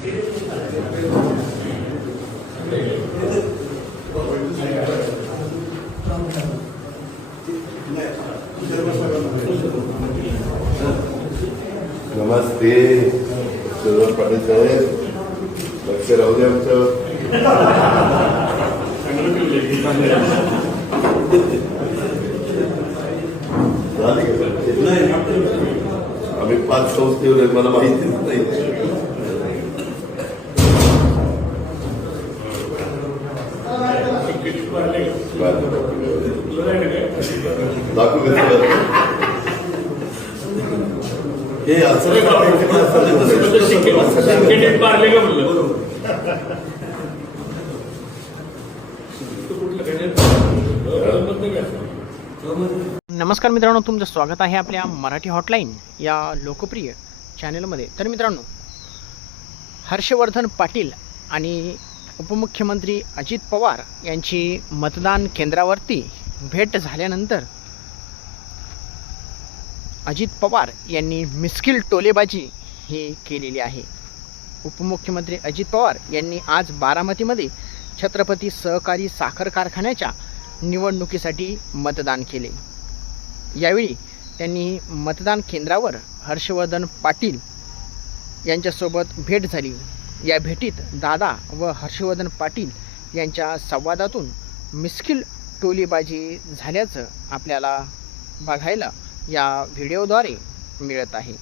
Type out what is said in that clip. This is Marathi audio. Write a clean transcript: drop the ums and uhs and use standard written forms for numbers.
नमस्ते सर्व पाटील साहेब, लक्ष राहू दे आमचं. आम्ही 5 संस्थेवर मला माहितीच नाही. हे असं नमस्कार मित्रांनो, तुमचं स्वागत आहे आपल्या मराठी हॉटलाईन या लोकप्रिय चॅनलमध्ये. तर मित्रांनो, हर्षवर्धन पाटील आणि उपमुख्यमंत्री अजित पवार यांची मतदान केंद्रावरती भेट झाल्यानंतर अजित पवार यांनी मिस्किल टोलेबाजी ही केलेली आहे. उपमुख्यमंत्री अजित पवार यांनी आज बारामतीमध्ये छत्रपती सहकारी साखर कारखान्याच्या निवडणुकीसाठी मतदान केले. यावेळी त्यांनी मतदान केंद्रावर हर्षवर्धन पाटील यांच्यासोबत भेट झाली. या भेटीत दादा व हर्षवर्धन पाटील यांच्या संवादातून मिस्किल टोलीबाजी झाल्याचं आपल्याला बघायला या व्हिडिओद्वारे मिळत आहे.